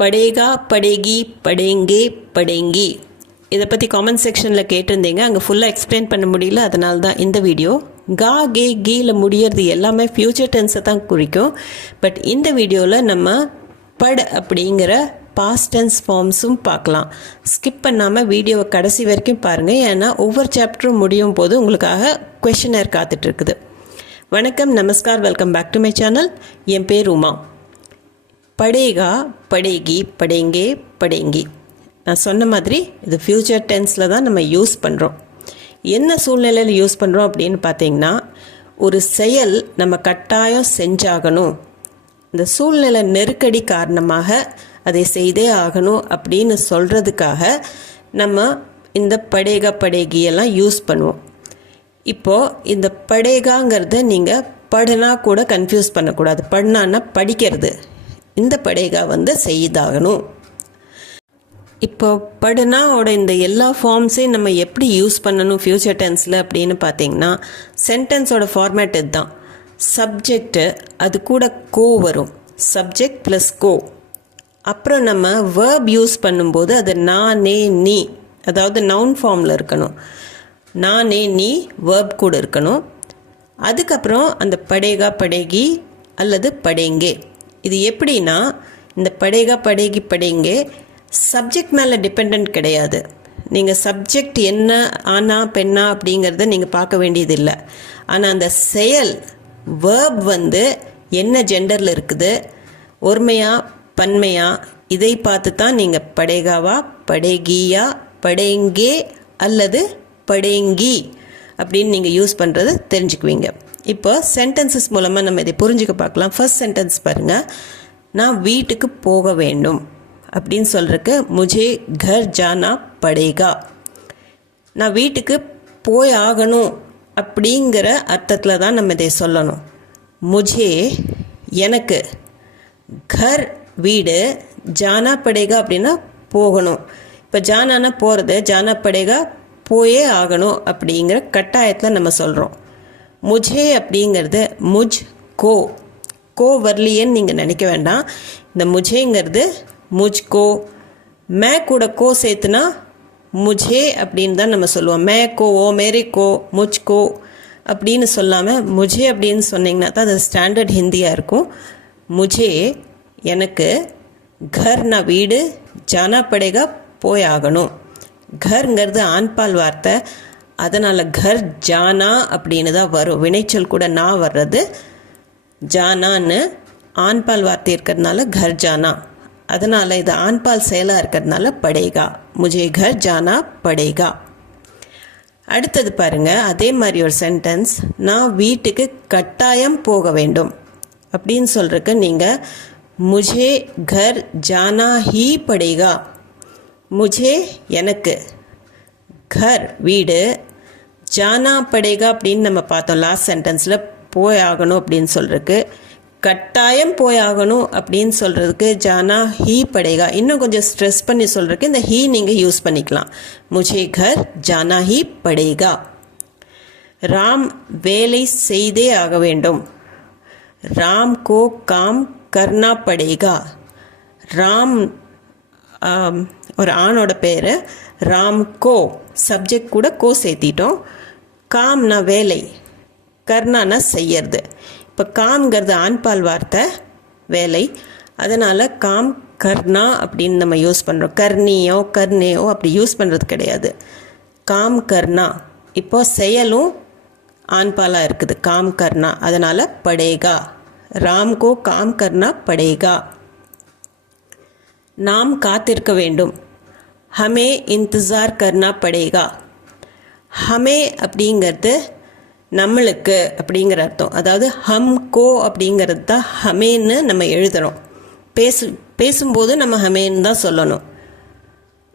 படேகா, படேகி, படேங்கே, படேங்கி இதை பற்றி காமெண்ட் செக்ஷனில் கேட்டிருந்தீங்க. அங்கே ஃபுல்லாக எக்ஸ்பிளைன் பண்ண முடியல, அதனால தான் இந்த வீடியோ. கா, கே, கீயில் முடியறது எல்லாமே ஃப்யூச்சர் டென்ஸை தான் குறிக்கும். பட் இந்த வீடியோவில் நம்ம பட் அப்படிங்கிற பாஸ்ட் டென்ஸ் ஃபார்ம்ஸும் பார்க்கலாம். ஸ்கிப் பண்ணாமல் வீடியோவை கடைசி வரைக்கும் பாருங்கள், ஏன்னா ஒவ்வொரு சாப்டரும் முடியும் போது உங்களுக்காக கொஷினர் காத்துட்ருக்குது. வணக்கம், நமஸ்கார், welcome back to my channel. என் பேர் உமா. படேகா, படேகி, படேங்கே, படேங்கி. நான் சொன்ன மாதிரி இது ஃப்யூச்சர் டென்ஸில் தான் நம்ம யூஸ் பண்ணுறோம். என்ன சூழ்நிலையில் யூஸ் பண்ணுறோம் அப்படின்னு பார்த்தீங்கன்னா, ஒரு செயல் நம்ம கட்டாயம் செஞ்சாகணும், இந்த சூழ்நிலை நெருக்கடி காரணமாக அதை செய்தே ஆகணும் அப்படின்னு சொல்கிறதுக்காக நம்ம இந்த படேகா, படேகியெல்லாம் யூஸ் பண்ணுவோம். இப்போது இந்த படேகாங்கிறத நீங்கள் படுனா கூட கன்ஃபியூஸ் பண்ணக்கூடாது. படுனான்னா படிக்கிறது, இந்த படேகா செய்தாகணும். இப்போ படுனாவோட இந்த எல்லா ஃபார்ம்ஸையும் நம்ம எப்படி யூஸ் பண்ணணும் ஃப்யூச்சர் டென்ஸில் அப்படின்னு பார்த்தீங்கன்னா, சென்டென்ஸோட ஃபார்மேட் இதுதான். சப்ஜெக்டு, அது கூட கோ வரும், சப்ஜெக்ட் ப்ளஸ் கோ. அப்புறம் நம்ம வேர்ப் யூஸ் பண்ணும்போது அது நான், நே, நீ, அதாவது நவுன் ஃபார்மில் இருக்கணும். நான், நே, நீ வேர்ப் கூட இருக்கணும். அதுக்கப்புறம் அந்த படேகா, படேகி அல்லது படேங்கே. இது எப்படின்னா, இந்த படேகா, படேகி, படேங்கே சப்ஜெக்ட் மேலே டிபெண்ட் கிடையாது. நீங்கள் சப்ஜெக்ட் என்ன, ஆனா பெண்ணா அப்படிங்கிறத நீங்கள் பார்க்க வேண்டியதில்லை. ஆனால் அந்த செயல் வேர்ப் என்ன ஜெண்டரில் இருக்குது, ஒருமையா பன்மையா, இதை பார்த்து தான் நீங்கள் படேகாவா, படேகியா, படேங்கே அல்லது படேங்கி அப்படின்னு நீங்கள் யூஸ் பண்ணுறது தெரிஞ்சுக்குவீங்க. இப்போ சென்டென்சஸ் மூலமாக நம்ம இதை புரிஞ்சுக்க பார்க்கலாம். ஃபர்ஸ்ட் சென்டென்ஸ் பாருங்கள். நான் வீட்டுக்கு போக வேண்டும் அப்படின்னு சொல்கிறதுக்கு முझे घर जाना पड़ेगा. நான் வீட்டுக்கு போய் ஆகணும் அப்படிங்கிற அர்த்தத்தில் தான் நம்ம இதை சொல்லணும். முझे எனக்கு, घर வீடு, जाना पड़ेगा அப்படின்னா போகணும். இப்போ ஜானானா போகிறது, जाना पड़ेगा போயே ஆகணும் அப்படிங்கிற கட்டாயத்தில் நம்ம சொல்கிறோம். முझे அப்படிங்கிறது முஜ் கோ, கோ வரலியன்னு நீங்கள் நினைக்க வேண்டாம். இந்த முझेங்கிறது முஜ்கோ. மே கூட கோ சேர்த்துனா முझे அப்படின்னு தான் நம்ம சொல்லுவோம். மே கோ, ஓ மேரே கோ, முஜ்கோ அப்படின்னு சொல்லாமல் முझे அப்படின்னு சொன்னிங்கன்னா தான் அது ஸ்டாண்டர்ட் ஹிந்தியாக இருக்கும். முझे எனக்கு, கர்னா வீடு, ஜானா படேகா போய் ஆகணும். கர்ங்கிறது ஆண்பால் வார்த்தை, அதனால் கர் ஜானா அப்படின்னு தான் வரும். வினைச்சொல் கூட நான் வர்றது. ஜானான்னு ஆண்பால் வார்த்தை இருக்கிறதுனால கர் ஜானா, அதனால் இது ஆண்பால் செயலாக இருக்கிறதுனால படேகா. முझे घर जाना पड़ेगा. அடுத்தது பாருங்கள், அதே மாதிரி ஒரு சென்டென்ஸ். நான் வீட்டுக்கு கட்டாயம் போக வேண்டும் அப்படின்னு சொல்கிறதுக்கு நீங்கள் मुझे घर जाना ही पड़ेगा. मुझे எனக்கு, घर வீடு, ஜானா படேகா அப்படின்னு நம்ம பார்த்தோம் லாஸ்ட் சென்டென்ஸில். போய் ஆகணும் அப்படின்னு சொல்கிறதுக்கு, கட்டாயம் போய் ஆகணும் அப்படின்னு சொல்கிறதுக்கு ஜானா ஹீ படேகா. இன்னும் கொஞ்சம் ஸ்ட்ரெஸ் பண்ணி சொல்கிறதுக்கு இந்த ஹீ நீங்கள் யூஸ் பண்ணிக்கலாம். मुझे घर जाना ही पड़ेगा. ராம் வேலை செய்தே ஆக வேண்டும். ராம் கோ காம் கர்னா படேகா. ராம் ஒரு ஆணோட பேர், ராம் கோ சப்ஜெக்ட் கூட கோ சேர்த்திட்டோம். காம்னா வேலை, கர்னானா செய்யறது. இப்போ காம்ங்கிறது ஆண்பால் வார்த்தை, வேலை, அதனால் காம் கர்னா அப்படின்னு நம்ம யூஸ் பண்ணுறோம். கர்னியோ கர்னேயோ அப்படி யூஸ் பண்ணுறது கிடையாது. காம் கர்னா. இப்போ செயலும் ஆண்பாலாக இருக்குது, காம் கர்னா, அதனால் படேகா. ராம்கோ காம் கர்னா படேகா. நாம் காத்திருக்க வேண்டும். ஹமே இன்தஜார் கர்னா படேகா. ஹமே அப்படிங்கிறது நம்மளுக்கு அப்படிங்கிற அர்த்தம். அதாவது ஹம் கோ அப்படிங்கிறது தான் ஹமேன்னு நம்ம எழுதுகிறோம். பேசும்போது நம்ம ஹமேன்னு தான் சொல்லணும்.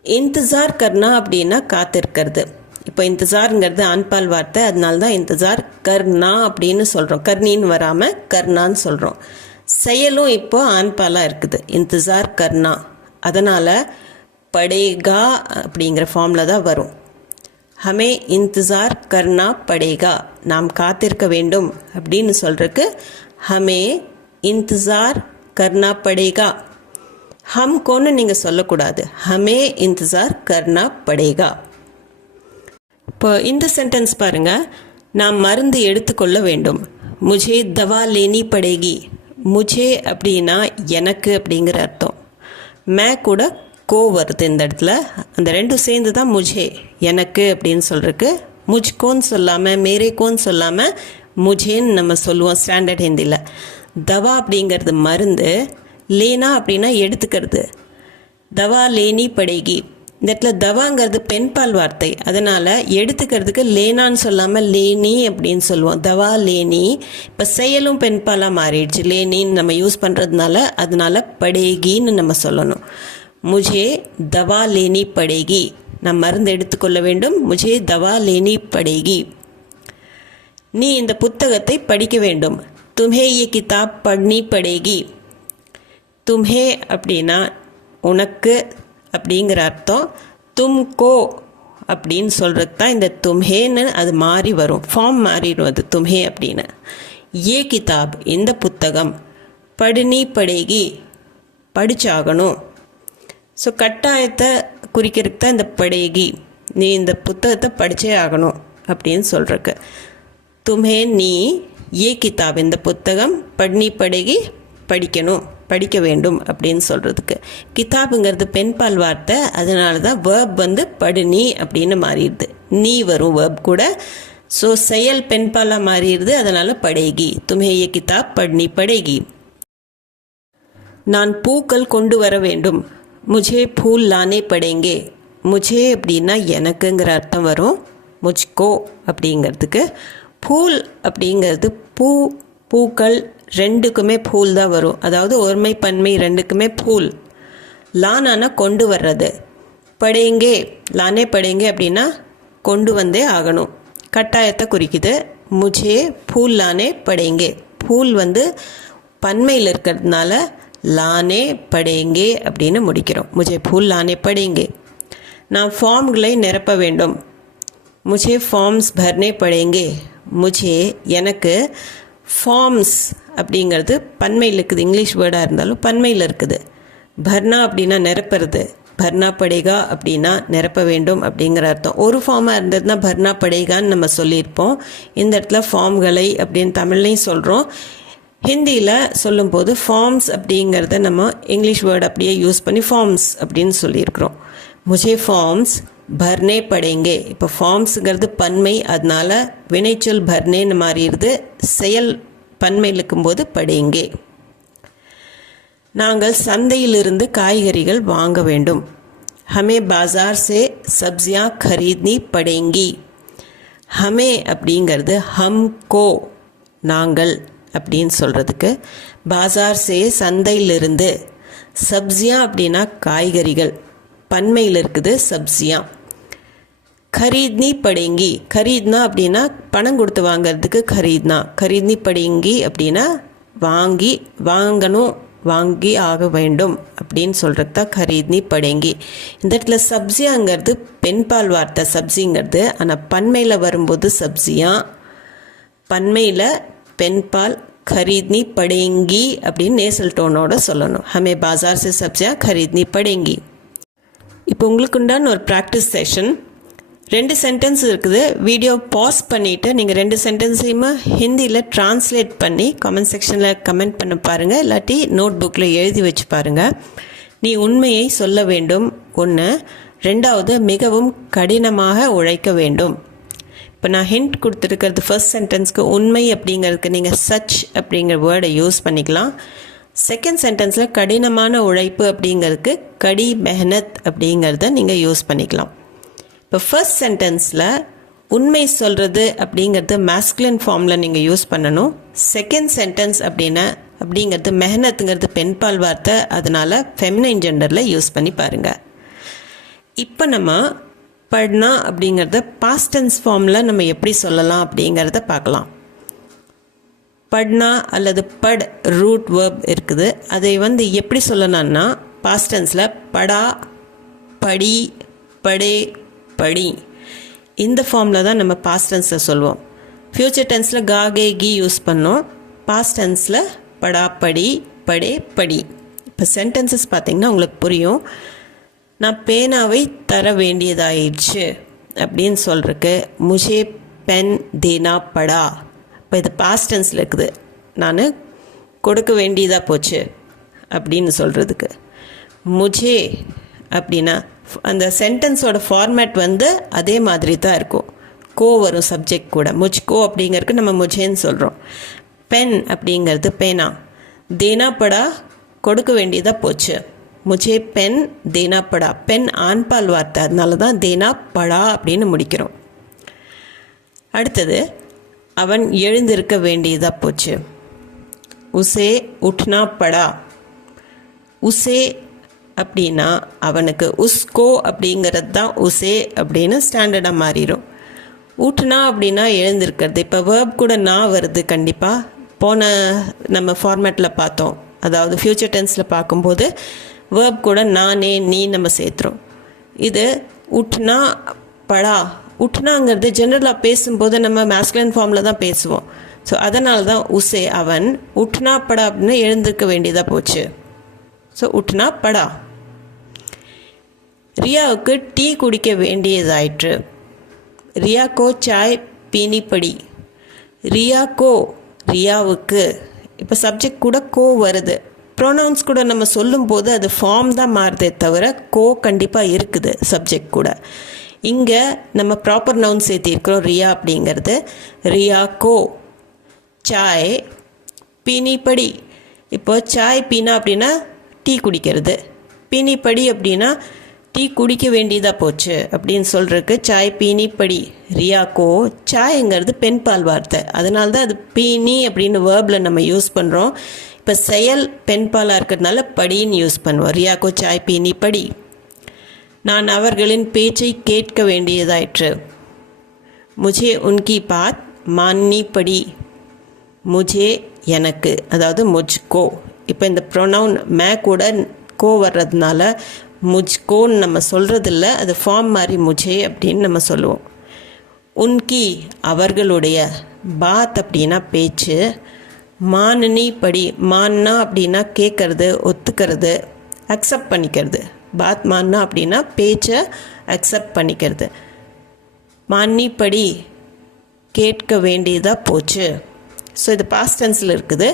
இன்தஜார் கர்னா அப்படின்னா காத்திருக்கிறது. இப்போ இன்தஜாருங்கிறது ஆண்பால் வார்த்தை, அதனால தான் இன்தஜார் கர்னா அப்படின்னு சொல்கிறோம். கர்னின்னு வராமல் கர்னான்னு சொல்கிறோம். செயலும் இப்போ ஆண்பாலாக இருக்குது, இன்தஜார் கர்னா, அதனால் படேகா அப்படிங்கிற ஃபார்மில் தான் வரும். ஹமே இன்தஜார் கர்னா படேகா, நாம் காத்திருக்க வேண்டும் அப்படின்னு சொல்கிறதுக்கு ஹமே इंतज़ार करना पड़ेगा. ஹம்கோன்னு நீங்கள் சொல்லக்கூடாது. ஹமே இந்தசார் கர்னா படேகா. இப்போ இந்த சென்டென்ஸ் பாருங்கள். நான் மருந்து எடுத்துக்கொள்ள வேண்டும். முझे दवा लेनी पड़ेगी. முझे அப்படின்னா எனக்கு அப்படிங்கிற அர்த்தம். மே கூட கோ வருது இந்த இடத்துல. அந்த ரெண்டும் சேர்ந்து தான் முझे எனக்கு அப்படின்னு சொல்கிறதுக்கு. முஜ்கோன்னு சொல்லாமல் மேரேக்கோன்னு சொல்லாமல் முझेன்னு நம்ம சொல்லுவோம் ஸ்டாண்டர்ட் ஹிந்தியில். தவா அப்படிங்கிறது மருந்து, லேனா அப்படின்னா எடுத்துக்கிறது. தவா லேனி படேகி. இந்த இடத்துல தவாங்கிறது பெண்பால் வார்த்தை, அதனால் எடுத்துக்கிறதுக்கு லேனான்னு சொல்லாமல் லேனி அப்படின்னு சொல்லுவோம். தவா லேனி. இப்போ செயலும் பெண்பாலாக மாறிடுச்சு. லேனின்னு நம்ம யூஸ் பண்ணுறதுனால அதனால் படேகின்னு நம்ம சொல்லணும். முझे दवा लेनी पड़ेगी. நான் மருந்து எடுத்துக்கொள்ள வேண்டும். முझे दवा लेनी पड़ेगी. நீ இந்த புத்தகத்தை படிக்க வேண்டும். तुम्हें ये किताब पढ़नी पड़ेगी. तुम्हें அப்படின்னா உனக்கு அப்படிங்கிற அர்த்தம். தும்கோ அப்படின்னு சொல்கிறது தான் இந்த தும்ஹேன்னு அது மாறி வரும், ஃபார்ம் மாறிடும் அது தும்ஹே அப்படின்னு. ஏ கிதாப் இந்த புத்தகம், படுனி படேகி படிச்சாகணும். ஸோ கட்டாயத்தை குறிக்கிறதுக்கு தான் இந்த படேகி, நீ இந்த புத்தகத்தை படித்தே ஆகணும் அப்படின்னு சொல்கிறக்கு. தும்ஹே நீ, ஏ கிதாப் இந்த புத்தகம், பட்னி படேகி படிக்கணும், படிக்க வேண்டும் அப்படின்னு சொல்கிறதுக்கு. கிதாபுங்கிறது பெண்பால் வார்த்தை, அதனால தான் வேர்ப் வந்து படுனி அப்படின்னு மாறிடுது. நீ வரும் வேர்ப் கூட. ஸோ செயல் பெண்பாலாக மாறிடுது, அதனால் படேகி. தும்ஹே ஏ கிதாப் பட்னி படேகி. நான் பூக்கள் கொண்டு வர வேண்டும். முझे फूल लाने पड़ेंगे. முझे அப்படின்னா எனக்குங்கிற அர்த்தம் வரும். முஜ்கோ அப்படிங்கிறதுக்கு. பூல் அப்படிங்கிறது பூ, பூக்கள் ரெண்டுக்குமே பூல் தான் வரும். அதாவது ஒருமை பன்மை ரெண்டுக்குமே பூல். லானானா கொண்டு வர்றது. படேங்கே, லானே படேங்கே அப்படின்னா கொண்டு வந்தே ஆகணும், கட்டாயத்தை குறிக்குது. முझे फूल लाने पड़ेंगे. பூல் வந்து பன்மையில் இருக்கிறதுனால லானே படேங்கே அப்படின்னு முடிக்கிறோம். முझे फूल लाने पड़ेंगे. நான் ஃபார்ம்களை நிரப்ப வேண்டும். முझे ஃபார்ம்ஸ் भरने पड़ेंगे. முझे எனக்கு ஃபார்ம்ஸ் அப்படிங்கிறது பன்மையில் இருக்குது. இங்கிலீஷ் வேர்டாக இருந்தாலும் பன்மையில் இருக்குது. பர்னா அப்படின்னா நிரப்புறது. பர்னா படேகா அப்படின்னா நிரப்ப வேண்டும் அப்படிங்கிற அர்த்தம். ஒரு ஃபார்மாக இருந்ததுன்னா பர்னா படேகான்னு நம்ம சொல்லியிருப்போம். இந்த இடத்துல ஃபார்ம்களை அப்படின்னு தமிழ்லையும் சொல்கிறோம். ஹிந்தியில் சொல்லும்போது ஃபார்ம்ஸ் அப்படிங்கிறத நம்ம இங்கிலீஷ் வேர்டு அப்படியே யூஸ் பண்ணி ஃபார்ம்ஸ் அப்படின்னு சொல்லியிருக்கிறோம். முझे ஃபார்ம்ஸ் பர்னே படேங்கே. இப்போ ஃபார்ம்ஸுங்கிறது பன்மை, அதனால வினைச்சொல் பர்னேன்னு மாறிடுது. செயல் பன்மையில் இருக்கும்போது படேங்கே. நாங்கள் சந்தையிலிருந்து காய்கறிகள் வாங்க வேண்டும். ஹமே பாசார் சே சப்ஜியா खरीदनी पड़ेंगी. ஹமே அப்படிங்கிறது ஹம்கோ நாங்கள் அப்படின்னு சொல்கிறதுக்கு. பாசார் சே சந்தையிலிருந்து. சப்ஜியா அப்படின்னா காய்கறிகள், பன்மையில் இருக்குது சப்ஜியா. खरीदनी पड़ेंगी. खरीदना அப்படின்னா பணம் கொடுத்து வாங்கிறதுக்கு खरीदना. खरीदनी पड़ेंगी அப்படின்னா வாங்கி, வாங்கணும், வாங்கி ஆக வேண்டும் அப்படின்னு சொல்கிறது தான் खरीदनी पड़ेंगी. இந்த இடத்துல சப்ஜியாங்கிறது பெண்பால் வார்த்தை சப்ஜிங்கிறது. ஆனால் பன்மையில் வரும்போது சப்ஜியா, பன்மையில் பெண்பால் खरीदनी पड़ेंगी அப்படின்னு நேசல் டோனோட சொல்லணும். ஹமே பாசார் சே சப்ஜியா खरीदनी पड़ेंगी. இப்போ உங்களுக்கு உண்டான ஒரு ப்ராக்டிஸ் செஷன். 2 சென்டென்ஸ் இருக்குது. வீடியோ பாஸ் பண்ணிவிட்டு நீங்கள் 2 சென்டென்ஸையுமே ஹிந்தியில் ட்ரான்ஸ்லேட் பண்ணி கமெண்ட் செக்ஷனில் கமெண்ட் பண்ண பாருங்கள். இல்லாட்டி நோட் புக்கில் எழுதி வச்சு பாருங்கள். நீ உண்மையை சொல்ல வேண்டும் 1. 2வது மிகவும் கடினமாக உழைக்க வேண்டும். இப்போ நான் ஹிண்ட் கொடுத்துருக்கிறது ஃபர்ஸ்ட் சென்டென்ஸ்க்கு உண்மை அப்படிங்கிறதுக்கு நீங்கள் சச் அப்படிங்கிற வேர்டை யூஸ் பண்ணிக்கலாம். செகண்ட் சென்டென்ஸில் கடினமான உழைப்பு அப்படிங்கிறதுக்கு கடி மெஹனத் அப்படிங்கிறத நீங்கள் யூஸ் பண்ணிக்கலாம். இப்போ ஃபர்ஸ்ட் சென்டென்ஸில் உண்மை சொல்கிறது அப்படிங்கிறது மேஸ்குலின் ஃபார்மில் நீங்கள் யூஸ் பண்ணணும். செகண்ட் சென்டென்ஸ் அப்படிங்கிறது மெஹனத்துங்கிறது பெண்பால் வார்த்தை, அதனால் ஃபெமினைன் ஜெண்டரில் யூஸ் பண்ணி பாருங்கள். இப்போ நம்ம பட்னா அப்படிங்கிறத பாஸ்ட் டென்ஸ் ஃபார்மில் நம்ம எப்படி சொல்லலாம் அப்படிங்கிறத பார்க்கலாம். பட்னா அல்லது பட் ரூட் வேர்ப் இருக்குது. அதை எப்படி சொல்லலாம்னா பாஸ்ட் டென்ஸில் படா, படி, படே, படி இந்த ஃபார்மில் தான் நம்ம பாஸ்ட் டென்ஸில் சொல்லுவோம். ஃப்யூச்சர் டென்ஸில் கா கே கி யூஸ் பண்ணோம். பாஸ்ட் டென்ஸில் படா, படி, படே, படி. இப்போ சென்டென்சஸ் பார்த்திங்கன்னா உங்களுக்கு புரியும். நான் பேனாவை தர வேண்டியதாயிடுச்சு அப்படின்னு சொல்கிறதுக்கு முझे பென் தேனா படா. இப்போ இது பாஸ்ட் டென்ஸில் இருக்குது. நான் கொடுக்க வேண்டியதாக போச்சு அப்படின்னு சொல்கிறதுக்கு முझे அப்படின்னா அந்த சென்டென்ஸோட ஃபார்மேட் வந்து அதே மாதிரி தான் இருக்கும். கோ வரும் சப்ஜெக்ட் கூட. முझको அப்படிங்கிறதுக்கு நம்ம முझेன்னு சொல்கிறோம். பென் அப்படிங்கிறது பேனா. தேனா படா கொடுக்க வேண்டியதாக போச்சு. முझे பென் தேனா படா. பென் ஆண்பால் வார்த்தை, அதனால தான் தேனா படா அப்படின்னு முடிக்கிறோம். அடுத்தது அவன் எழுந்திருக்க வேண்டியதாக போச்சு. உசே உட்னா படா. உசே அப்படின்னா அவனுக்கு. உஸ்கோ அப்படிங்கிறது தான் உசே அப்படின்னு ஸ்டாண்டர்டாக மாறிடும். ஊட்டுனா அப்படின்னா எழுந்திருக்கிறது. இப்போ வேர்ப் கூட நான் வருது கண்டிப்பாக. போன நம்ம ஃபார்மேட்டில் பார்த்தோம். அதாவது ஃப்யூச்சர் டென்ஸில் பார்க்கும்போது வேர்ப் கூட நானே நீ நம்ம சேர்த்துறோம். இது உட்னா படா. உட்னாங்கிறது ஜென்ரலாக பேசும்போது நம்ம மேஸ்குலின் ஃபார்மில் தான் பேசுவோம். ஸோ அதனால தான் உசே அவன் உட்னா படா அப்படின்னு எழுந்திருக்க வேண்டியதாக போச்சு. ஸோ உட்னா படா. ரியாவுக்கு டீ குடிக்க வேண்டியதாயிற்று. ரியா கோ சாய் பீனி படி. ரியா கோ ரியாவுக்கு. இப்போ சப்ஜெக்ட் கூட கோ வருது. ப்ரொனவுன்ஸ் கூட நம்ம சொல்லும்போது அது ஃபார்ம் தான் மாறுதே தவிர கோ கண்டிப்பாக இருக்குது சப்ஜெக்ட் கூட. இங்கே நம்ம ப்ராப்பர் நவுன் சேர்த்திருக்கிறோம் ரியா அப்படிங்கிறது. ரியா கோ சாய் பீனி படி. இப்போ சாய் பீனா அப்படின்னா டீ குடிக்கிறது. பீனி படி அப்படின்னா டீ குடிக்க வேண்டியதாக போச்சு அப்படின்னு சொல்கிறதுக்கு சாய் பீனி படி. ரியாக்கோ சாய்ங்கிறது பெண் பால் வார்த்தை, அதனால தான் அது பீனி அப்படின்னு வேர்பில் நம்ம யூஸ் பண்ணுறோம். இப்போ செயல் பெண் பாலாக இருக்கிறதுனால படின்னு யூஸ் பண்ணுவோம். ரியாக்கோ சாய் பீனி படி. நான் அவர்களின் பேச்சை கேட்க வேண்டியதாயிற்று. முझे உன்கி பாத் மான்னி படி. முझे எனக்கு, அதாவது முझको. இப்போ இந்த ப்ரொனவுன் மே கூட கோ வர்றதுனால முझकोன்னு நம்ம சொல்கிறதில்ல, அது ஃபார்ம் மாதிரி முझे அப்படின்னு நம்ம சொல்லுவோம். உன்கி அவர்களுடைய. பாத் அப்படின்னா பேச்சு. மான்னி படி. மான்னா அப்படின்னா கேட்கறது, ஒத்துக்கிறது, அக்செப்ட் பண்ணிக்கிறது. பாத் மான்னா அப்படின்னா பேச்சை அக்செப்ட் பண்ணிக்கிறது. மான்னி படி கேட்க வேண்டியதாக போச்சு. ஸோ இது பாஸ்ட் டென்ஸில் இருக்குது.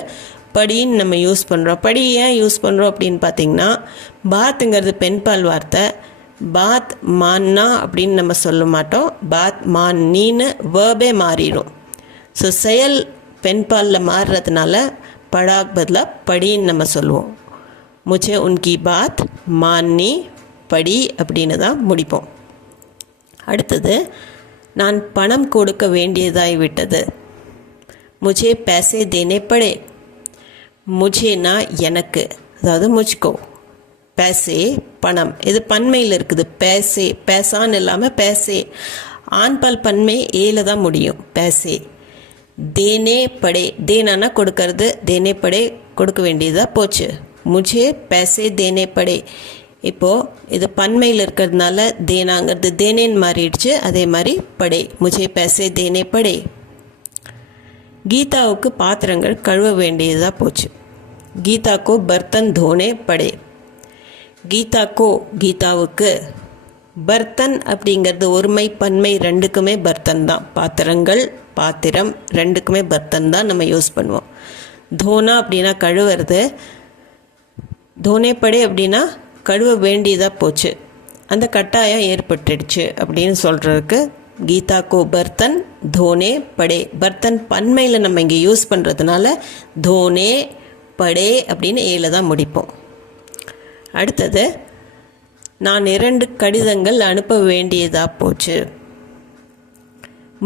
படின்னு நம்ம யூஸ் பண்ணுறோம். படி ஏன் யூஸ் பண்ணுறோம் அப்படின்னு பார்த்திங்கன்னா, பாத்துங்கிறது பெண்பால் வார்த்தை. பாத் மான்னா அப்படின்னு நம்ம சொல்ல மாட்டோம். பாத் மான்னின்னு வேர்பே மாறிடும். ஸோ செயல் பெண்பாலில் மாறுறதுனால படாக்கு பதிலாக படின்னு நம்ம சொல்லுவோம். முझे உன்கி பாத் மான்னி படி அப்படின்னு தான் முடிப்போம். அடுத்தது நான் பணம் கொடுக்க வேண்டியதாய் விட்டது. முझे पैसे देने पड़े. முझेனா எனக்கு, அதாவது முझको. पैसे பணம், இது பன்மையில் இருக்குது. पैसे पैसाன்னு இல்லாமல் पैसे. ஆண்பால் பன்மை ஏல தான் முடியும். पैसे देने पड़े. देना கொடுக்கறது. देने पड़े கொடுக்க வேண்டியதாக போச்சு. मुझे पैसे देने पड़े. இப்போது இது பன்மையில் இருக்கிறதுனால தேனாங்கிறது தேனேன்னு மாறிடுச்சு. அதே மாதிரி படே. मुझे पैसे देने पड़े. கீதாவுக்கு பாத்திரங்கள் கழுவ வேண்டியதாக போச்சு. கீதாக்கோ பர்த்தன் தோனே படே. கீதாக்கோ கீதாவுக்கு. பர்த்தன் அப்படிங்கிறது ஒருமை பன்மை ரெண்டுக்குமே பர்த்தன் தான். பாத்திரங்கள் பாத்திரம் ரெண்டுக்குமே பர்த்தன் தான் நம்ம யூஸ் பண்ணுவோம். தோனா அப்படின்னா கழுவுறது. தோனே படே அப்படின்னா கழுவ வேண்டியதாக போச்சு, அந்த கட்டாயம் ஏற்பட்டுடுச்சு அப்படின்னு சொல்கிறதுக்கு கீதா கோ பர்த்தன் தோனே படே. பர்த்தன் பன்மையில் நம்ம இங்கே யூஸ் பண்ணுறதுனால தோனே படே அப்படின்னு ஏல தான் முடிப்போம். அடுத்தது நான் 2 கடிதங்கள் அனுப்ப வேண்டியதாக போச்சு.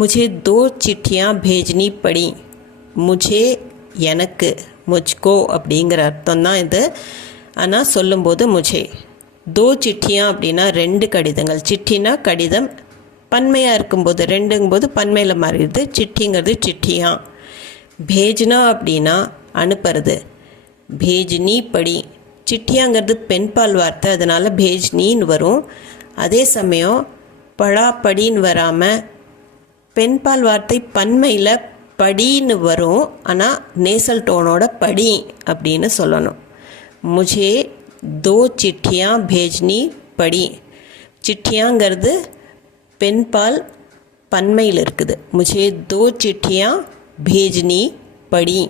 मुझे 2 चिट्ठियाँ भेजनी पड़ी. मुझे எனக்கு, मुझको அப்படிங்கிற அர்த்தம் தான் இது. ஆனால் சொல்லும்போது मुझे. 2 चिट्ठियाँ அப்படின்னா 2 கடிதங்கள். சிட்டினா கடிதம். பன்மையாக இருக்கும்போது 2ங்கும்போது பன்மையில் மாறிடுது. சிட்டிங்கிறது சிட்டியா. பேஜ்னா அப்படின்னா அனுப்புறது. பேஜ்னி படி. சிட்டியாங்கிறது பெண்பால் வார்த்தை, அதனால் பேஜ்னின்னு வரும். அதே சமயம் படா படின்னு வராமல் பெண்பால் வார்த்தை பன்மையில் படின்னு வரும். ஆனால் நேசல் டோனோட படி அப்படின்னு சொல்லணும். मुझे 2 चिट्ठियाँ भेजनी पड़ी. चिट्ठियाँங்கிறது பெண்பால் பன்மையில் இருக்குது. मुझे 2 चिट्ठियाँ भेजनी पड़ी.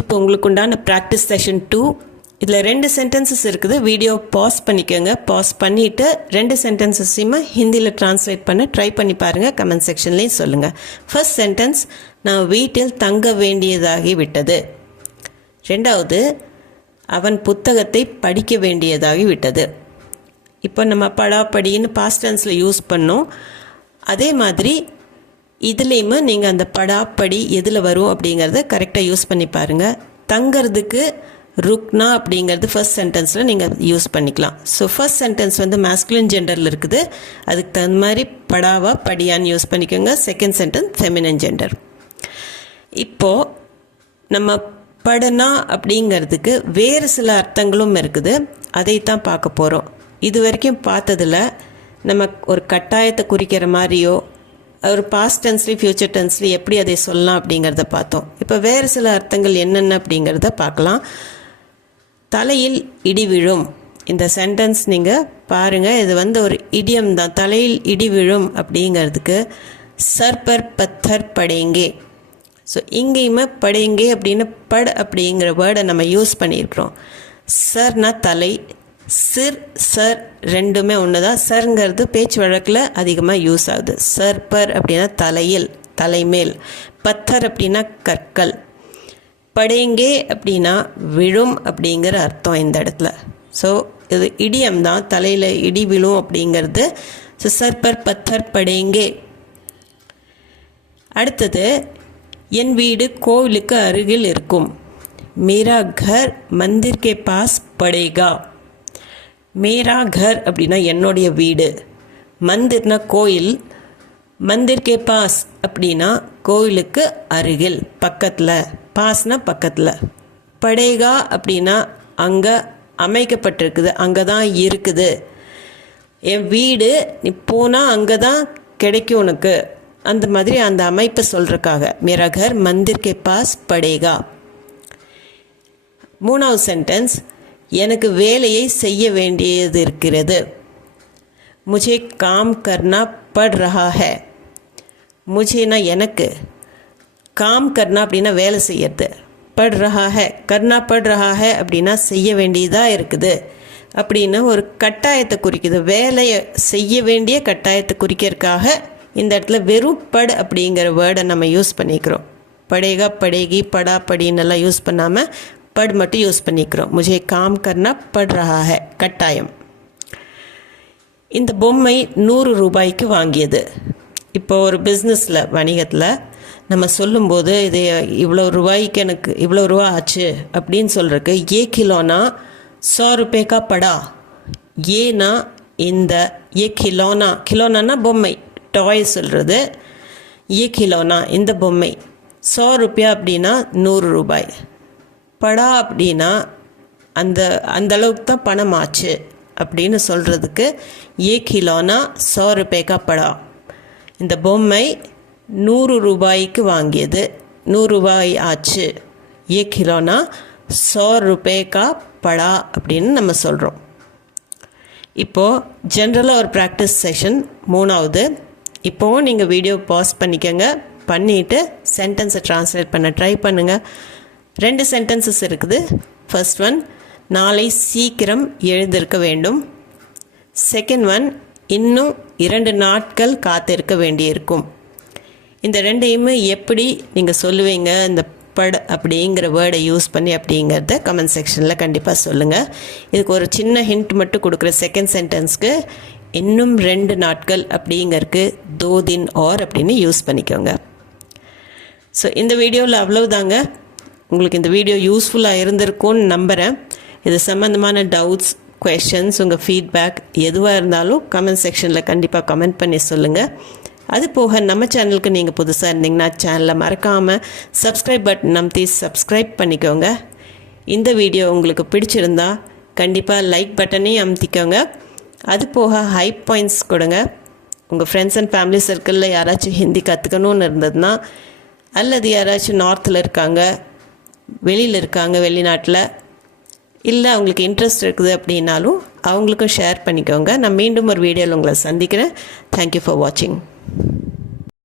இப்போ உங்களுக்கு உண்டான ப்ராக்டிஸ் செஷன் 2. இதில் 2 சென்டென்சஸ் இருக்குது. வீடியோ பாஸ் பண்ணிக்கோங்க. பாஸ் பண்ணிவிட்டு 2 சென்டென்சஸையுமே ஹிந்தியில் ட்ரான்ஸ்லேட் பண்ண ட்ரை பண்ணி பாருங்கள். கமெண்ட் செக்ஷன்லேயும் சொல்லுங்கள். ஃபர்ஸ்ட் சென்டென்ஸ், நான் வீட்டில் தங்க வேண்டியதாகி விட்டது. ரெண்டாவது, அவன் புத்தகத்தை படிக்க வேண்டியதாகி விட்டது. இப்போ நம்ம படாப்படின்னு பாஸ்ட் டென்ஸில் யூஸ் பண்ணோம். அதே மாதிரி இதுலேயுமே நீங்கள் அந்த படாப்படி எதில் வரும் அப்படிங்கிறத கரெக்டாக யூஸ் பண்ணி பாருங்கள். தங்கிறதுக்கு ருக்னா அப்படிங்கிறது ஃபர்ஸ்ட் சென்டென்ஸில் நீங்கள் யூஸ் பண்ணிக்கலாம். ஸோ ஃபர்ஸ்ட் சென்டென்ஸ் வந்து மேஸ்குலின் ஜெண்டரில் இருக்குது. அதுக்கு தகுந்த மாதிரி படாவா படியான்னு யூஸ் பண்ணிக்கோங்க. Second sentence feminine gender. இப்போது நம்ம படனா அப்படிங்கிறதுக்கு வேறு சில அர்த்தங்களும் இருக்குது. அதைத்தான் பார்க்க போகிறோம். இது வரைக்கும் பார்த்ததில் நம்ம ஒரு கட்டாயத்தை குறிக்கிற மாதிரியோ ஒரு பாஸ்ட் டென்ஸ்லேயும் ஃப்யூச்சர் டென்ஸ்லேயும் எப்படி அதை சொல்லலாம் அப்படிங்கிறத பார்த்தோம். இப்போ வேறு சில அர்த்தங்கள் என்னென்ன அப்படிங்கிறத பார்க்கலாம். தலையில் இடி விழும். இந்த சென்டென்ஸ் நீங்கள் பாருங்கள். இது வந்து ஒரு இடியம் தான். தலையில் இடி விழும் அப்படிங்கிறதுக்கு சர் பர் பத்தர் படேங்கே. ஸோ இங்கேயுமே படேங்கே அப்படின்னு பட் அப்படிங்கிற வேர்டை நம்ம யூஸ் பண்ணியிருக்கிறோம். சர்னா தலை, சிர் சர் ரெண்டுமே ஒன்று தான். சர்ங்கிறது பேச்சு வழக்கில் அதிகமாக யூஸ் ஆகுது. சர் பர் அப்படின்னா தலையில், தலைமேல். பத்தர் அப்படின்னா கற்கள். படேங்கே அப்படின்னா விழும் அப்படிங்கிற அர்த்தம் இந்த இடத்துல. ஸோ இது இடியம் தான். தலையில் இடி விழும் அப்படிங்கிறது. ஸோ சர் பர் பத்தர் படேங்கே. அடுத்தது, என் வீடு கோவிலுக்கு அருகில் இருக்கும். மேரா கர் மந்திர் கே பாஸ் படேகா. மேரா கர் அப்படின்னா என்னுடைய வீடு. மந்திர்னா கோயில். மந்திர் கே பாஸ் அப்படின்னா கோயிலுக்கு அருகில், பக்கத்தில். பாஸ்னா பக்கத்தில். படேகா அப்படின்னா அங்கே அமைக்கப்பட்டிருக்குது, அங்கே தான் இருக்குது. என் வீடு நீ போனால் அங்கே தான் கிடைக்கும் உனக்கு. அந்த மாதிரி அந்த அமைப்பை சொல்கிறக்காக மேரா கர் மந்திர் கே பாஸ் படேகா. மூணாவது சென்டென்ஸ், எனக்கு வேலையை செய்ய வேண்டியது இருக்கிறது. முझे काम करना पड़ रहा है. முझேனா எனக்கு, काम करना அப்படின்னா வேலை செய்யறது, पड़ रहा है करना पड़ रहा है அப்படின்னா செய்ய வேண்டியதாக இருக்குது அப்படின்னு ஒரு கட்டாயத்தை குறிக்குது. வேலையை செய்ய வேண்டிய கட்டாயத்தை குறிக்கிறதுக்காக இந்த இடத்துல வெறும் பட் அப்படிங்கிற வேர்டை நம்ம யூஸ் பண்ணிக்கிறோம். படேகா, படேகி, படா, படின்னெல்லாம் யூஸ் பண்ணாமல் பட் மட்டும் யூஸ் பண்ணிக்கிறோம். मुझे काम करना पड़ रहा है, கட்டாயம். இந்த பொம்மை 100 ரூபாய்க்கு வாங்கியது. இப்போ ஒரு பிஸ்னஸில், வணிகத்தில் நம்ம சொல்லும்போது இது இவ்வளோ ரூபாய்க்கு, எனக்கு இவ்வளோ ரூபா ஆச்சு அப்படின்னு சொல்கிறதுக்கு ஏ கிலோனா 100 रुपये का படா. ஏனா இந்த ஏ கிலோனா, கிலோனானா பொம்மை, டாய் சொல்கிறது. ஏ கிலோனா இந்த பொம்மை. 100 रुपया அப்படின்னா 100 ரூபாய். படா அப்படின்னா அந்த அளவுக்கு தான் பணம் ஆச்சு அப்படின்னு சொல்கிறதுக்கு ஏ கிலோனா 100 रुपये का படா. இந்த பொம்மை 100 ரூபாய்க்கு வாங்கியது, 100 ரூபாய் ஆச்சு. ஏ கிலோனா 100 रुपये का படா அப்படின்னு நம்ம சொல்கிறோம். இப்போது ஜென்ரலாக ஒரு ப்ராக்டிஸ் செஷன் மூணாவது. இப்போவும் நீங்கள் வீடியோ பாஸ் பண்ணிக்கோங்க. பண்ணிவிட்டு சென்டென்ஸை ட்ரான்ஸ்லேட் பண்ண ட்ரை பண்ணுங்கள். 2 சென்டென்சஸ் இருக்குது. ஃபர்ஸ்ட் ஒன், நாளை சீக்கிரம் எழுந்திருக்க வேண்டும். செகண்ட் ஒன், இன்னும் 2 நாட்கள் காத்திருக்க வேண்டியிருக்கும். இந்த ரெண்டையுமே எப்படி நீங்கள் சொல்லுவீங்க இந்த பட் அப்படிங்கிற வேர்டை யூஸ் பண்ணி அப்படிங்கிறத கமெண்ட் செக்ஷனில் கண்டிப்பாக சொல்லுங்கள். இதுக்கு ஒரு சின்ன ஹிண்ட் மட்டும் கொடுக்குற. செகண்ட் சென்டென்ஸ்க்கு இன்னும் 2 நாட்கள் அப்படிங்கிறதுக்கு 2 दिन और அப்படின்னு யூஸ் பண்ணிக்கோங்க. ஸோ இந்த வீடியோவில் அவ்வளவுதாங்க. உங்களுக்கு இந்த வீடியோ யூஸ்ஃபுல்லாக இருந்திருக்கும்னு நம்புகிறேன். இது சம்மந்தமான டவுட்ஸ், குவெஷன்ஸ், உங்கள் ஃபீட்பேக் எதுவாக இருந்தாலும் கமெண்ட் செக்ஷனில் கண்டிப்பாக கமெண்ட் பண்ணி சொல்லுங்கள். அது போக நம்ம சேனலுக்கு நீங்கள் புதுசாக இருந்தீங்கன்னா சேனலை மறக்காமல் சப்ஸ்கிரைப் பட்டன் அமுத்தி சப்ஸ்கிரைப் பண்ணிக்கோங்க. இந்த வீடியோ உங்களுக்கு பிடிச்சிருந்தா கண்டிப்பாக லைக் பட்டனையும் அமுத்திக்கோங்க. அது போக ஹை பாயிண்ட்ஸ் கொடுங்க. உங்கள் ஃப்ரெண்ட்ஸ் அண்ட் ஃபேமிலி சர்க்கிளில் யாராச்சும் ஹிந்தி கற்றுக்கணுன்னு இருந்ததுன்னா, அல்லது யாராச்சும் நார்த்தில் இருக்காங்க, வெளியில் இருக்காங்க, வெளிநாட்டில், இல்லை அவங்களுக்கு இன்ட்ரெஸ்ட் இருக்குது அப்படின்னாலும் அவங்களுக்கும் ஷேர் பண்ணிக்கோங்க. நான் மீண்டும் ஒரு வீடியோவில் உங்களை சந்திக்கிறேன். தேங்க்யூ ஃபார் வாட்சிங்.